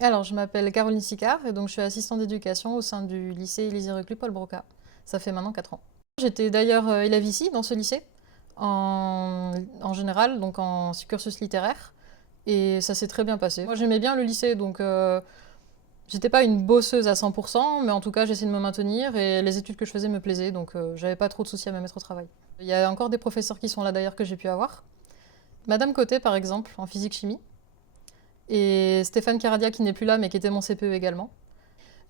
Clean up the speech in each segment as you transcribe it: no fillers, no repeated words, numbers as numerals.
Alors, je m'appelle Caroline Sicard et donc je suis assistante d'éducation au sein du lycée Élisée-Reclus Paul Broca. Ça fait maintenant 4 ans. J'étais d'ailleurs élève ici, dans ce lycée, en général, donc en cursus littéraire, et ça s'est très bien passé. Moi, j'aimais bien le lycée, donc j'étais pas une bosseuse à 100%, mais en tout cas, j'essayais de me maintenir et les études que je faisais me plaisaient, donc j'avais pas trop de soucis à me mettre au travail. Il y a encore des professeurs qui sont là d'ailleurs que j'ai pu avoir. Madame Côté, par exemple, en physique-chimie, et Stéphane Caradia qui n'est plus là mais qui était mon CPE également.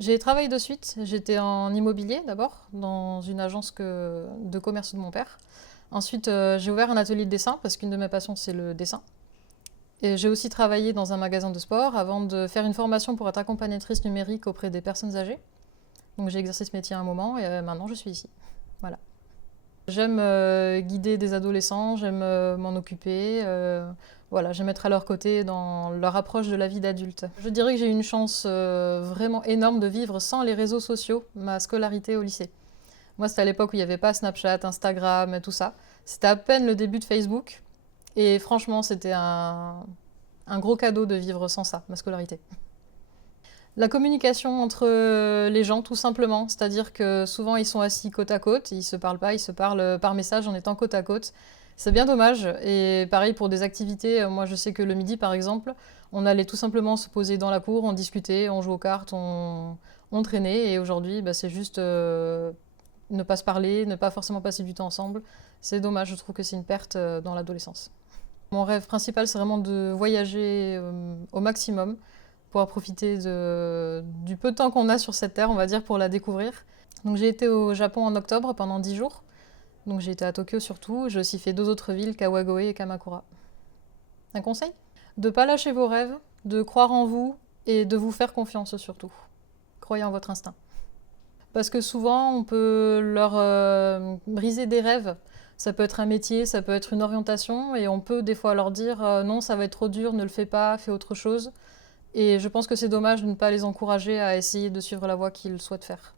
J'ai travaillé de suite, j'étais en immobilier d'abord, dans une agence de commerce de mon père. Ensuite, j'ai ouvert un atelier de dessin parce qu'une de mes passions c'est le dessin. Et j'ai aussi travaillé dans un magasin de sport avant de faire une formation pour être accompagnatrice numérique auprès des personnes âgées. Donc j'ai exercé ce métier à un moment et maintenant je suis ici. Voilà. J'aime guider des adolescents, j'aime m'en occuper. Voilà, j'aime être à leur côté dans leur approche de la vie d'adulte. Je dirais que j'ai eu une chance vraiment énorme de vivre sans les réseaux sociaux ma scolarité au lycée. Moi, c'était à l'époque où il n'y avait pas Snapchat, Instagram et tout ça. C'était à peine le début de Facebook. Et franchement, c'était un gros cadeau de vivre sans ça, ma scolarité. La communication entre les gens, tout simplement. C'est-à-dire que souvent, ils sont assis côte à côte, ils se parlent pas, ils se parlent par message en étant côte à côte. C'est bien dommage. Et pareil pour des activités. Moi, je sais que le midi, par exemple, on allait tout simplement se poser dans la cour, on discutait, on jouait aux cartes, on traînait. Et aujourd'hui, bah, c'est juste ne pas se parler, ne pas forcément passer du temps ensemble. C'est dommage, je trouve que c'est une perte dans l'adolescence. Mon rêve principal, c'est vraiment de voyager au maximum, pouvoir profiter du peu de temps qu'on a sur cette terre, on va dire, pour la découvrir. Donc j'ai été au Japon en octobre pendant 10 jours. Donc j'ai été à Tokyo surtout. J'ai aussi fait 2 autres villes, Kawagoe et Kamakura. Un conseil? De ne pas lâcher vos rêves, de croire en vous et de vous faire confiance surtout. Croyez en votre instinct. Parce que souvent, on peut leur briser des rêves. Ça peut être un métier, ça peut être une orientation, et on peut des fois leur dire non, ça va être trop dur, ne le fais pas, fais autre chose. Et je pense que c'est dommage de ne pas les encourager à essayer de suivre la voie qu'ils souhaitent faire.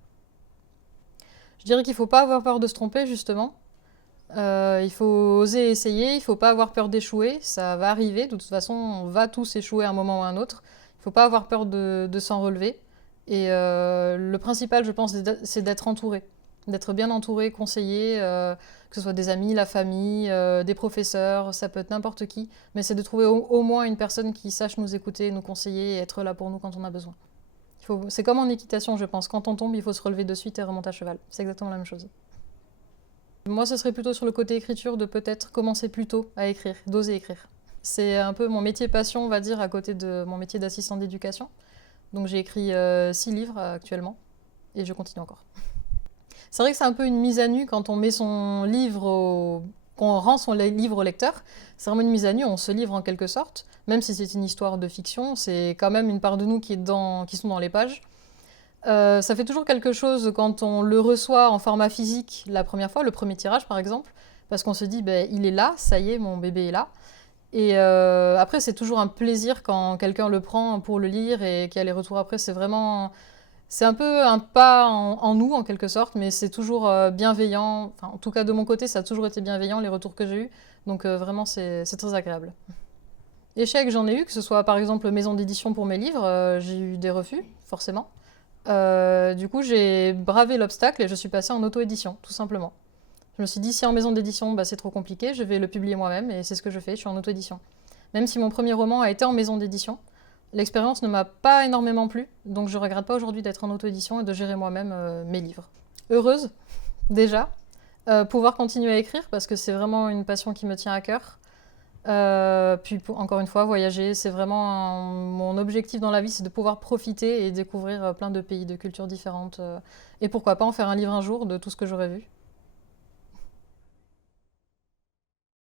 Je dirais qu'il ne faut pas avoir peur de se tromper, justement. Il faut oser essayer, il ne faut pas avoir peur d'échouer, ça va arriver, de toute façon, on va tous échouer à un moment ou à un autre. Il ne faut pas avoir peur de s'en relever. Et le principal, je pense, c'est d'être entouré, d'être bien entouré, conseillé, que ce soit des amis, la famille, des professeurs, ça peut être n'importe qui, mais c'est de trouver au moins une personne qui sache nous écouter, nous conseiller et être là pour nous quand on a besoin. C'est comme en équitation, je pense, quand on tombe, il faut se relever de suite et remonter à cheval. C'est exactement la même chose. Moi, ce serait plutôt sur le côté écriture de peut-être commencer plus tôt à écrire, d'oser écrire. C'est un peu mon métier passion, on va dire, à côté de mon métier d'assistant d'éducation. Donc j'ai écrit 6 livres actuellement et je continue encore. C'est vrai que c'est un peu une mise à nu quand on met son livre qu'on rend son livre au lecteur. C'est vraiment une mise à nu, on se livre en quelque sorte. Même si c'est une histoire de fiction, c'est quand même une part de nous qui sont dans les pages. Ça fait toujours quelque chose quand on le reçoit en format physique la première fois, le premier tirage par exemple, parce qu'on se dit ben, il est là, ça y est, mon bébé est là. Et après, c'est toujours un plaisir quand quelqu'un le prend pour le lire et qu'il y a les retours après. C'est un peu un pas en nous en quelque sorte, mais c'est toujours bienveillant. Enfin, en tout cas, de mon côté, ça a toujours été bienveillant les retours que j'ai eus. Donc vraiment, c'est très agréable. Échecs, j'en ai eu, que ce soit par exemple maison d'édition pour mes livres, j'ai eu des refus, forcément. Du coup, j'ai bravé l'obstacle et je suis passée en auto-édition, tout simplement. Je me suis dit, si en maison d'édition, bah, c'est trop compliqué, je vais le publier moi-même, et c'est ce que je fais, je suis en auto-édition. Même si mon premier roman a été en maison d'édition, l'expérience ne m'a pas énormément plu, donc je ne regrette pas aujourd'hui d'être en auto-édition et de gérer moi-même mes livres. Heureuse, déjà, pouvoir continuer à écrire, parce que c'est vraiment une passion qui me tient à cœur. Puis encore une fois, voyager, c'est vraiment mon objectif dans la vie, c'est de pouvoir profiter et découvrir plein de pays, de cultures différentes. Et pourquoi pas en faire un livre un jour de tout ce que j'aurais vu.